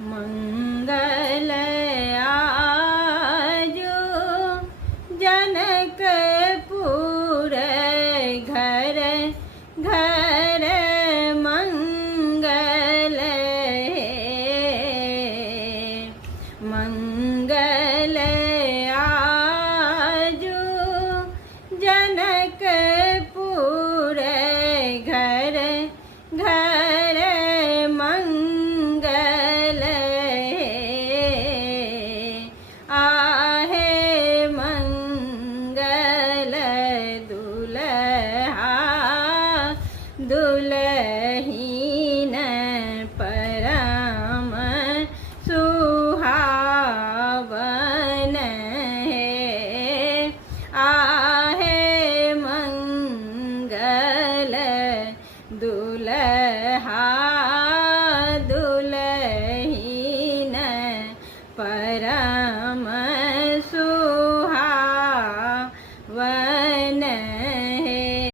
मंगल आजो जनकपुर घर घर मंगल मंगल आजो जनकपुर घर घर मंगल आहे मंगल दुल्हा दुल्हीन परम सुहावन है आहे मंगल दुल्हा दुल्हीन परम